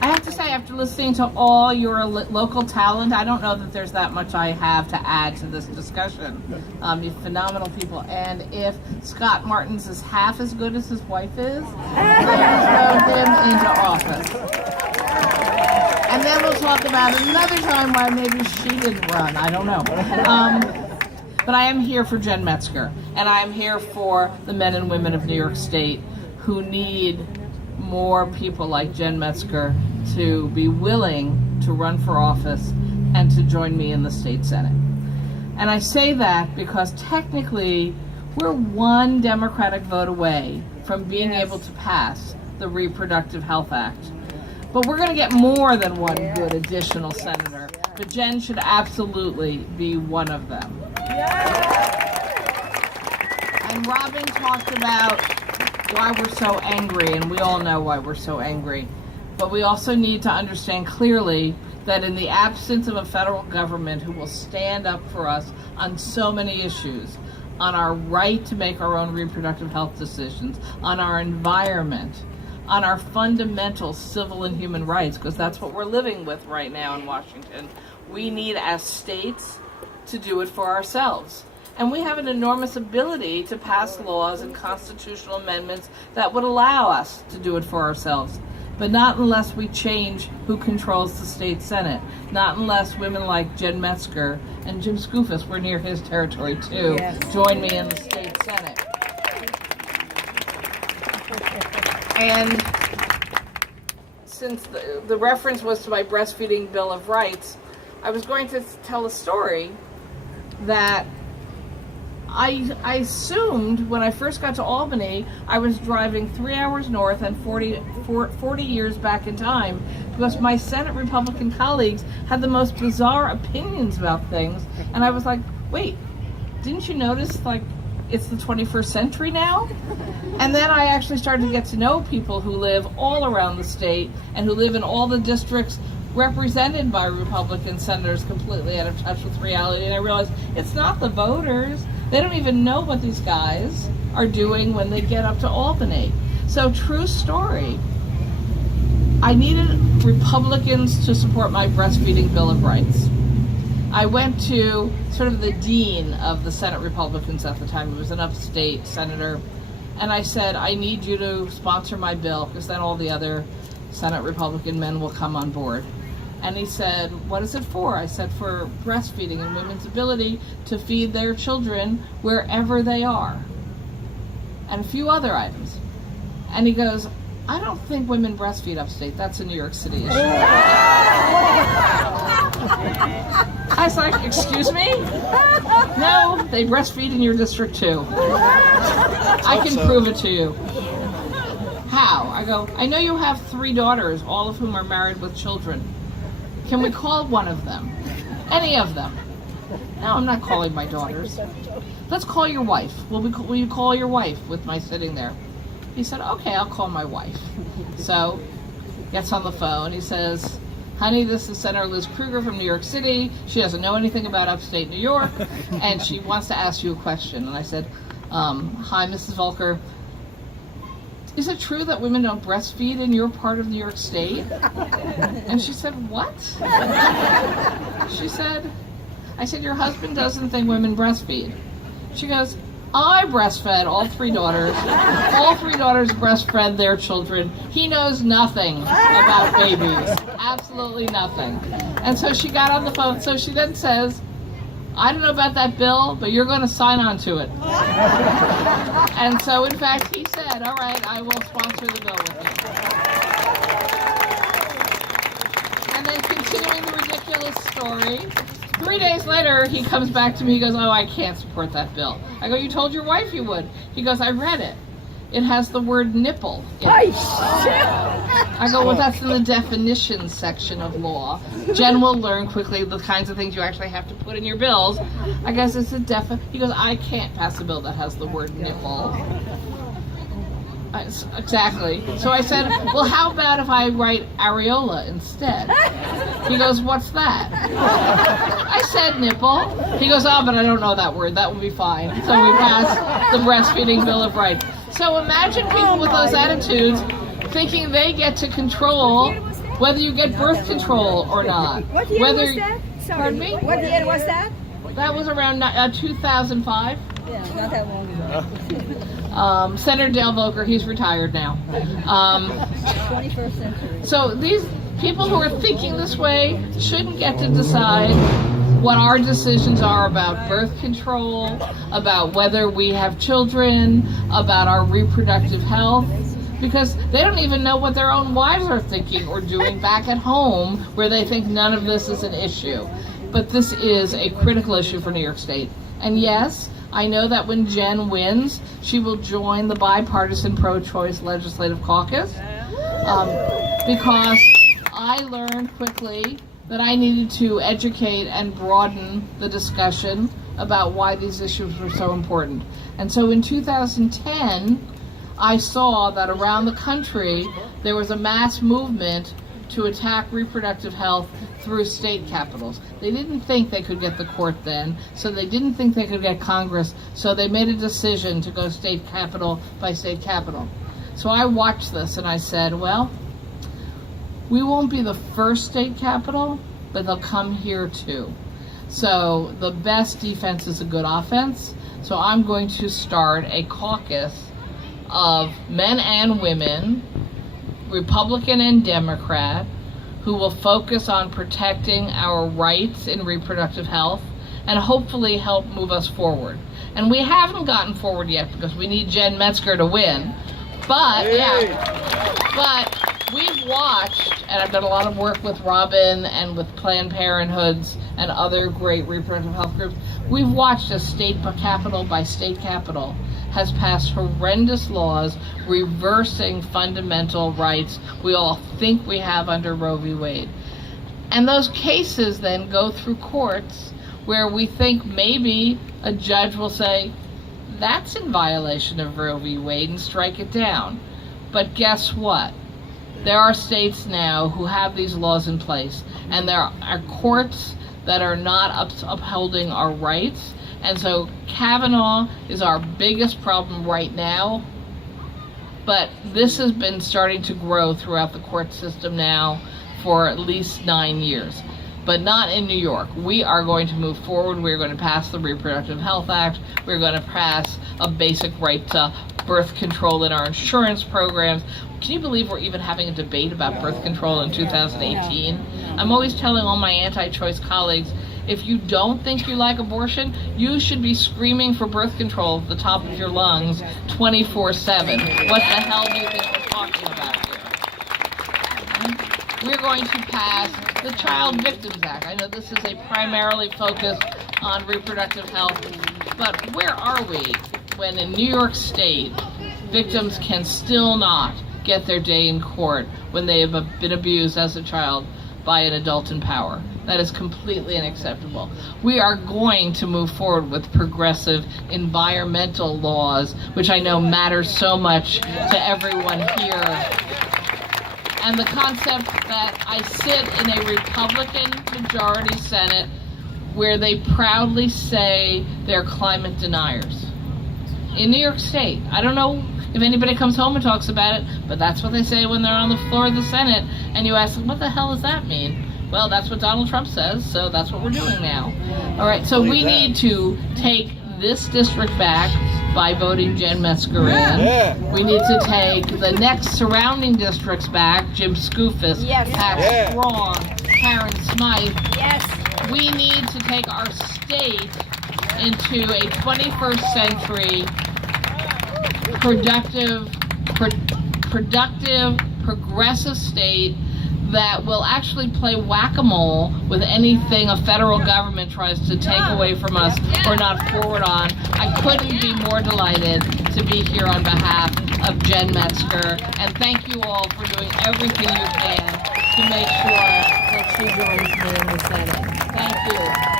I have to say, after listening to all your local talent, I don't know that there's that much I have to add to this discussion. You're phenomenal people, and if Scott Martins is half as good as his wife is, please vote him into office. And then we'll talk about another time why maybe she didn't run. I don't know. But I am here for Jen Metzger, and I am here for the men and women of New York State who need more people like Jen Metzger to be willing to run for office and to join me in the state Senate. And I say that because technically we're one Democratic vote away from being able to pass the Reproductive Health Act. But we're going to get more than one good additional senator. But Jen should absolutely be one of them. And Robin talked about why we're so angry, and we all know why we're so angry. But we also need to understand clearly that in the absence of a federal government who will stand up for us on so many issues, on our right to make our own reproductive health decisions, on our environment, on our fundamental civil and human rights, because that's what we're living with right now in Washington, we need as states to do it for ourselves. And we have an enormous ability to pass laws and constitutional amendments that would allow us to do it for ourselves. But not unless we change who controls the state Senate. Not unless women like Jen Metzger and Jim Skoufis, we're near his territory too, join me in the state Senate. And since the reference was to my breastfeeding Bill of Rights, I was going to tell a story that I assumed when I first got to Albany, I was driving 3 hours north and 40 years back in time, because my Senate Republican colleagues had the most bizarre opinions about things. And I was like, wait, didn't you notice, like, it's the 21st century now? And then I actually started to get to know people who live all around the state and who live in all the districts represented by Republican senators completely out of touch with reality. And I realized it's not the voters. They don't even know what these guys are doing when they get up to Albany. So, true story. I needed Republicans to support my breastfeeding Bill of Rights. I went to sort of the dean of the Senate Republicans at the time. He was an upstate senator. And I said, I need you to sponsor my bill, because then all the other Senate Republican men will come on board. And he said, what is it for? I said, for breastfeeding and women's ability to feed their children wherever they are. And a few other items. And he goes, I don't think women breastfeed upstate. That's a New York City issue. I was like, excuse me? No, they breastfeed in your district too. I can prove it to you. How? I go, I know you have 3 daughters, all of whom are married with children. Can we call one of them? Any of them? No, I'm not calling my daughters. Let's call your wife. Will you call your wife with my sitting there? He said, okay, I'll call my wife. So, gets on the phone. He says, honey, this is Senator Liz Krueger from New York City. She doesn't know anything about upstate New York, and she wants to ask you a question. And I said, hi, Mrs. Volker. Is it true that women don't breastfeed in your part of New York State? And she said, what? I said, your husband doesn't think women breastfeed. She goes, I breastfed all 3 daughters. All 3 daughters breastfed their children. He knows nothing about babies. Absolutely nothing. And so she got on the phone. So she then says, I don't know about that bill, but you're going to sign on to it. And so, in fact, he said, all right, I will sponsor the bill with you. And then continuing the ridiculous story, 3 days later, he comes back to me, he goes, oh, I can't support that bill. I go, you told your wife you would. He goes, I read it. It has the word nipple in it. I go, well, that's in the definitions section of law. Jen will learn quickly the kinds of things you actually have to put in your bills. I guess it's a He goes, I can't pass a bill that has the word nipple. Exactly. So I said, well, how about if I write areola instead? He goes, what's that? I said nipple. He goes, oh, but I don't know that word. That will be fine. So we passed the breastfeeding Bill of Rights. So imagine people with those attitudes thinking they get to control whether you get birth control or not. What year Whether, was that? Sorry. pardon me? What year was that? That was around 2005. Yeah, not that long ago. Senator Dale Volcker, he's retired now. 21st century. So these people who are thinking this way shouldn't get to decide what our decisions are about birth control, about whether we have children, about our reproductive health, because they don't even know what their own wives are thinking or doing back at home, where they think none of this is an issue. But this is a critical issue for New York State. And yes, I know that when Jen wins, she will join the bipartisan pro-choice legislative caucus, because I learned quickly that I needed to educate and broaden the discussion about why these issues were so important. And so in 2010, I saw that around the country, there was a mass movement to attack reproductive health through state capitals. They didn't think they could get the court then, so they didn't think they could get Congress, so they made a decision to go state capital by state capital. So I watched this and I said, well, we won't be the first state capital, but they'll come here too. So the best defense is a good offense. So I'm going to start a caucus of men and women, Republican and Democrat, who will focus on protecting our rights in reproductive health and hopefully help move us forward. And we haven't gotten forward yet because we need Jen Metzger to win. But, but we've watched, and I've done a lot of work with Robin and with Planned Parenthoods and other great reproductive health groups. We've watched as state capital by state capital has passed horrendous laws reversing fundamental rights we all think we have under Roe v. Wade. And those cases then go through courts where we think maybe a judge will say, that's in violation of Roe v. Wade, and strike it down. But guess what? There are states now who have these laws in place, and there are courts that are not upholding our rights. And so Kavanaugh is our biggest problem right now, but this has been starting to grow throughout the court system now for at least 9 years, but not in New York. We are going to move forward. We're going to pass the Reproductive Health Act. We're going to pass a basic right to birth control in our insurance programs. Can you believe we're even having a debate about birth control in 2018? I'm always telling all my anti-choice colleagues, if you don't think you like abortion, you should be screaming for birth control at the top of your lungs 24/7. What the hell do you think we're talking about here? We're going to pass the Child Victims Act. I know this is a primarily focused on reproductive health, but where are we when in New York State, victims can still not get their day in court when they have been abused as a child by an adult in power? That is completely unacceptable. We are going to move forward with progressive environmental laws, which I know matters so much to everyone here. And the concept that I sit in a Republican majority Senate where they proudly say they're climate deniers. In New York State, I don't know if anybody comes home and talks about it, but that's what they say when they're on the floor of the Senate, and you ask them, what the hell does that mean? Well, that's what Donald Trump says, so that's what we're doing now. All right, so we need to take this district back by voting Jen Metzger in. We need to take the next surrounding districts back, Jim Skoufis, Pat Strong, Karen Smythe. We need to take our state into a 21st century productive, progressive state that will actually play whack-a-mole with anything a federal government tries to take away from us or not forward on. I couldn't be more delighted to be here on behalf of Jen Metzger, and thank you all for doing everything you can to make sure that she joins me in the Senate. Thank you.